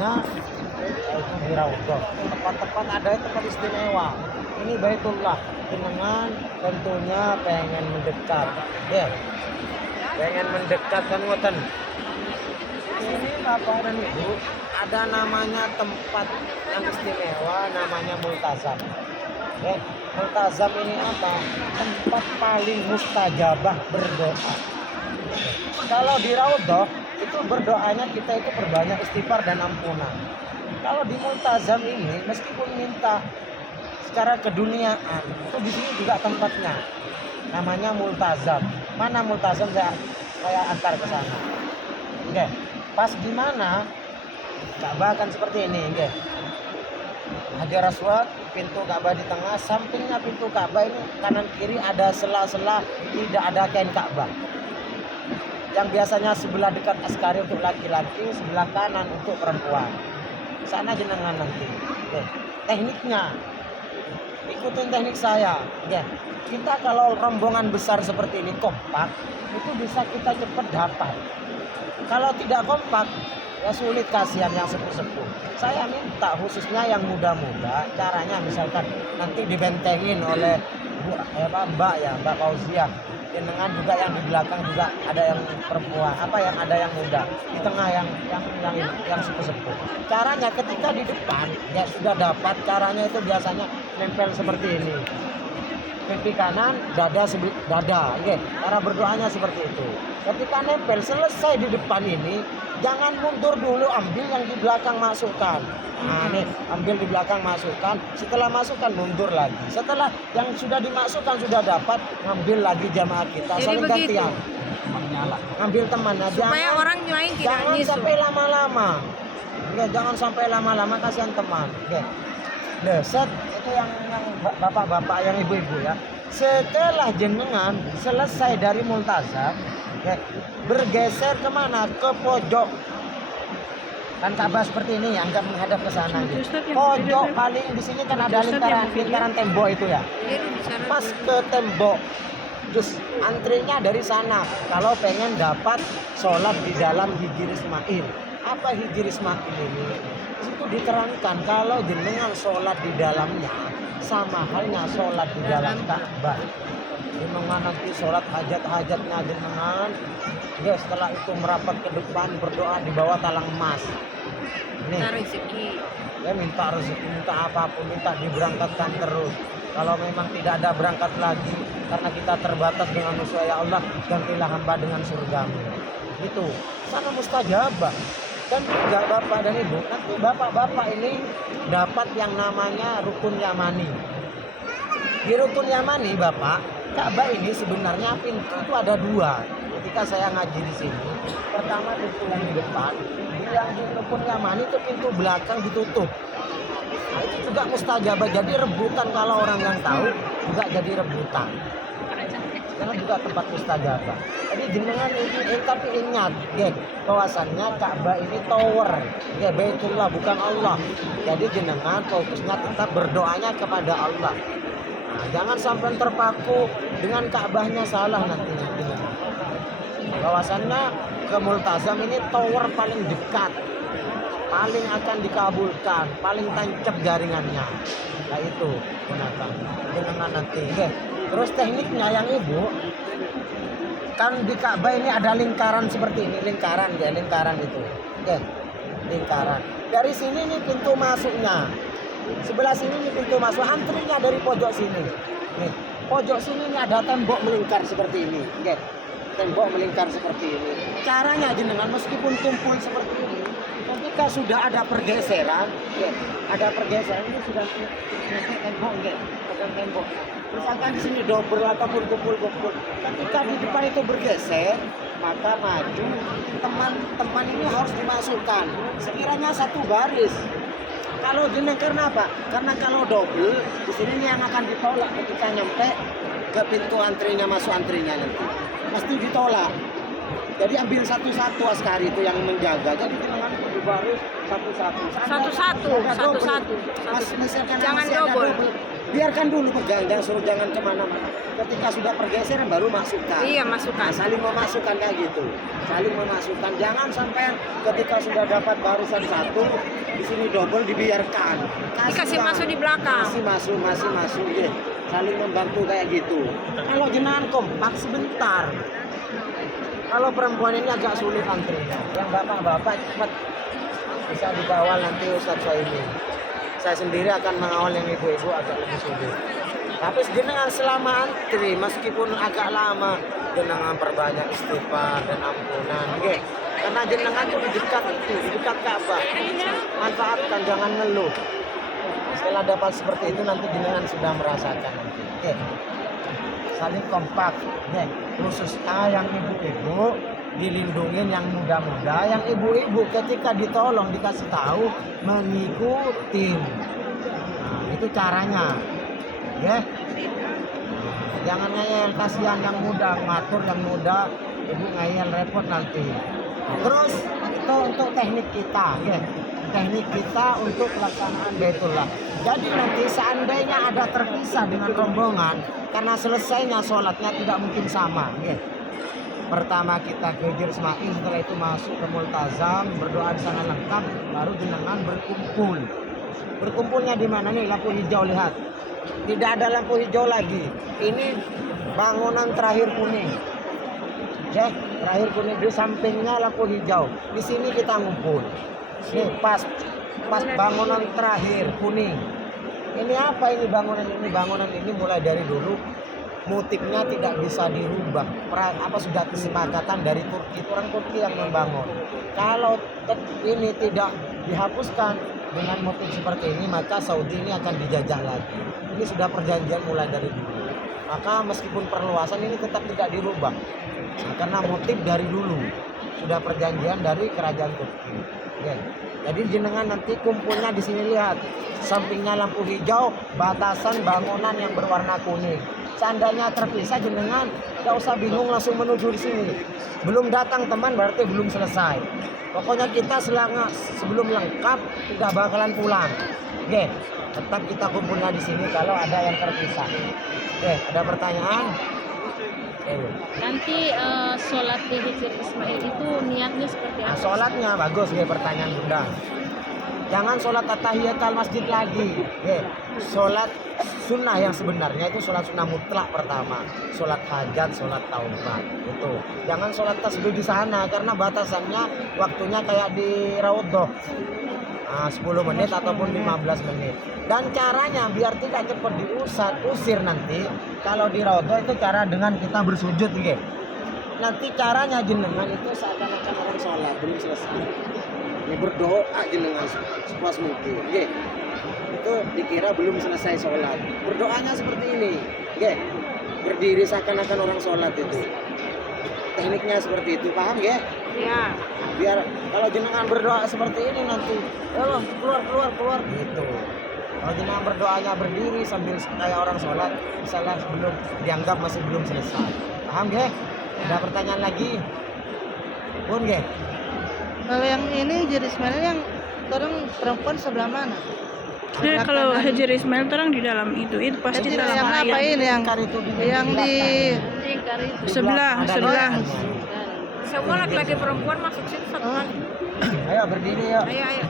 tempatnya yaitu di Raudhah. Tempat-tempat ada tempat istimewa. Ini Baitullah. Dengan tentunya pengen mendekat. Ya. Pengen mendekat kan ngoten. Ini Bapak dan Ibu, ada namanya tempat yang istimewa namanya Multazam. Ya, Multazam ini apa? Tempat paling mustajabah berdoa. Kalau di Raudhah itu berdoanya kita itu perbanyak istighfar dan ampunan. Kalau di Multazam ini meskipun minta secara keduniaan, itu di sini juga tempatnya. Namanya Multazam. Mana Multazam saya antar ke sana. Oke. Pas di mana? Ka'bah kan seperti ini, oke. Hajar Aswad, pintu Ka'bah di tengah, sampingnya pintu Ka'bah ini kanan kiri ada sela-sela, tidak ada kain Ka'bah. Yang biasanya sebelah dekat askari untuk laki-laki, sebelah kanan untuk perempuan. Sana jenengan nanti. Oke. Tekniknya, ikutin teknik saya. Oke. Kita kalau rombongan besar seperti ini kompak, itu bisa kita cepat dapat. Kalau tidak kompak, ya sulit, kasihan yang sepuh-sepuh. Saya minta khususnya yang muda-muda, caranya misalkan nanti dibentengin oleh Mbak Fauziah. Dengan juga yang di belakang juga ada yang perempuan, yang ada yang muda, di tengah yang sepuh-sepuh. Caranya ketika di depan ya sudah dapat, caranya itu biasanya nempel seperti ini. Pipi kanan, dada, oke. Cara berdoanya seperti itu. Ketika nempel selesai di depan ini, jangan mundur dulu, ambil yang di belakang masukkan. Nah, nih, ambil di belakang masukkan. Setelah masukkan mundur lagi. Setelah yang sudah dimasukkan sudah dapat, ngambil lagi jamaah kita. Jadi Saling begitu. gantian. Ambil temannya. Supaya orang lain tidak jangan nyusul. sampai lama-lama. Oke, jangan sampai lama-lama, kasihan teman. Oke. Set itu yang bapak-bapak, yang ibu-ibu ya. Setelah jenengan selesai dari Multazam, ya, bergeser kemana? Ke pojok. Kan Ka'bah seperti ini ya, enggak menghadap ke sana. Gitu. Pojok paling di sini kan ada lingkaran tembok itu ya. Pas ke tembok. Terus antrinya dari sana. Kalau pengen dapat sholat di dalam Hijri Ismail. Apa Hijri Ismail ini? Itu diterangkan kalau jenengan sholat di dalamnya sama halnya sholat di dalam Ka'bah. Jenengan nanti sholat hajat-hajatnya jenengan, ya setelah itu merapat ke depan berdoa di bawah talang emas. Nih, minta rezeki, minta apapun, minta diberangkatkan terus. Kalau memang tidak ada berangkat lagi karena kita terbatas dengan usaha, ya Allah gantilah hamba dengan surgamu. Itu sangat mustajabah. Dan juga Bapak dan Ibu, nanti bapak-bapak ini dapat yang namanya rukun Yamani. Di rukun Yamani Bapak, Ka'bah ini sebenarnya pintu itu ada dua. Ketika saya ngaji di sini, pertama pintu yang di depan, yang di rukun Yamani itu pintu belakang ditutup. Nah, itu juga mustajabah, jadi rebutan kalau orang yang tahu juga jadi rebutan. Karena juga tempat mustajabah. Jadi jenengan ini tapi ingat, ya, bahwasannya Ka'bah ini tower, ya Baitullah bukan Allah. Jadi jenengan fokusnya tetap berdoanya kepada Allah. Nah, jangan sampai terpaku dengan Ka'bahnya salah nantinya jenengan. Bahwasannya ke Multazam ini tower paling dekat, paling akan dikabulkan, paling tancap jaringannya. Nah itu gunakan jenengan nanti. Ya. Terus tekniknya yang Ibu, kan di Ka'bah ini ada lingkaran seperti ini, lingkaran itu. Oke, lingkaran. Dari sini nih pintu masuknya. Sebelah sini nih pintu masuk, antrinya dari pojok sini. Nih, pojok sini nih ada tembok melingkar seperti ini. Oke. Tembok melingkar seperti ini. Caranya jenengan meskipun kumpul seperti ini, ketika sudah ada pergeseran, ini sudah tembok, pegang tembok. Misalkan di sini double ataupun kumpul-kumpul. Ketika di depan itu bergeser, maka maju teman-teman ini harus dimasukkan. Sekiranya satu baris. Kalau jeneng karena apa? Karena kalau double, di sini yang akan ditolak ketika nyampe ke pintu antrinya, masuk antrinya nanti. Pasti ditolak. Jadi ambil satu-satu askari itu yang menjaga. Jadi jangan baris satu-satu. Satu-satu. Mas, misalkan Jangan masih ada double. biarkan dulu pegang, jangan suruh jangan kemana-mana. Ketika sudah pergeseran baru masukkan. Iya, masukkan. Nah, saling memasukkan kayak gitu, saling memasukkan. Jangan sampai ketika sudah dapat barisan satu di sini double dibiarkan. Dikasih masuk di belakang. Masih masuk, ya. Saling membantu kayak gitu. Kalau jenengan kompak sebentar. Kalau perempuan ini agak sulit antrinya. Yang bapak-bapak cepat bisa dikawal nanti Ustadz Soimi. Saya sendiri akan mengawal yang ibu-ibu agak lebih sulit. Tapi jenengan selama antri meskipun agak lama, jenengan perbanyak istighfar dan ampunan. Oke. Karena jenengan tuh di dekat Ka'bah. Manfaatkan, jangan ngeluh. Setelah dapat seperti itu nanti jenengan sudah merasakan nanti. Oke. Saling kompak. Oke. Khususnya yang ibu-ibu dilindungin yang muda-muda, yang ibu-ibu ketika ditolong dikasih tahu mengikuti. Nah, itu caranya. Ya. Jangan ngeyel, kasihan yang muda, ngatur yang muda, ibu ngeyel repot nanti. Terus itu untuk teknik kita, ya. Teknik kita untuk pelaksanaan Baitullah. Jadi nanti seandainya ada terpisah dengan rombongan, karena selesainya sholatnya tidak mungkin sama, ya. Pertama kita ke Hijr Ismail, setelah itu masuk ke Multazam, berdoa di sana lengkap, baru jenengan berkumpul. Berkumpulnya di mana nih? Lampu hijau, lihat. Tidak ada lampu hijau lagi. Ini bangunan terakhir kuning. Ya, terakhir kuning di sampingnya lampu hijau. Di sini kita ngumpul. Nih pas bangunan terakhir kuning. Ini apa ini bangunan ini? Bangunan ini mulai dari dulu motifnya tidak bisa dirubah. Sudah kesepakatan dari Turki, orang Turki yang membangun. Kalau ini tidak dihapuskan dengan motif seperti ini, maka Saudi ini akan dijajah lagi. Ini sudah perjanjian mulai dari dulu. Maka meskipun perluasan ini tetap tidak dirubah. Nah, karena motif dari dulu sudah perjanjian dari kerajaan Turki. Oke. Jadi jenengan nanti kumpulnya di sini, lihat. Sampingnya lampu hijau, batasan bangunan yang berwarna kuning. Seandainya terpisah, jenengan tidak usah bingung, langsung menuju di sini. Belum datang teman berarti belum selesai. Pokoknya kita sebelum lengkap tidak bakalan pulang. Oke, tetap kita kumpulnya di sini kalau ada yang terpisah. Oke, ada pertanyaan? Nanti sholat di Hijr Ismail itu niatnya seperti apa? Nah, sholatnya bagus ya, pertanyaan Bunda. Jangan sholat tahiyatul masjid lagi. Sholat sunnah yang sebenarnya itu sholat sunnah mutlak pertama. Sholat hajat, sholat taubat. Itu. Jangan sholat tasbih di sana karena batasannya waktunya kayak di Raudhah. 10 menit ataupun 15 menit. Dan caranya biar tidak cepat diusir nanti. Kalau di Raudhah itu cara dengan kita bersujud, gitu. Nanti caranya jenengan itu seakan-akan orang sholat belum selesai. Ini berdoa jenengan sepuas mungkin, gitu. Itu dikira belum selesai sholat. Berdoanya seperti ini, gitu. Berdiri seakan-akan orang sholat itu. Tekniknya seperti itu, paham ya? Iya. Biar kalau jenengan berdoa seperti ini nanti, keluar gitu. Kalau jenengan berdoanya berdiri sambil kayak orang sholat, misalnya belum dianggap masih belum selesai. Paham ya? Ada pertanyaan lagi? Pun ya? Kalau yang ini Hijr Ismail yang orang perempuan sebelah mana? Nah, kalau Hijr Ismail orang di dalam itu pasti dalam yang apa ini yang di sebelah. Semua laki-laki perempuan masuk situ satu kali. Ayo berdiri ya. Ayo.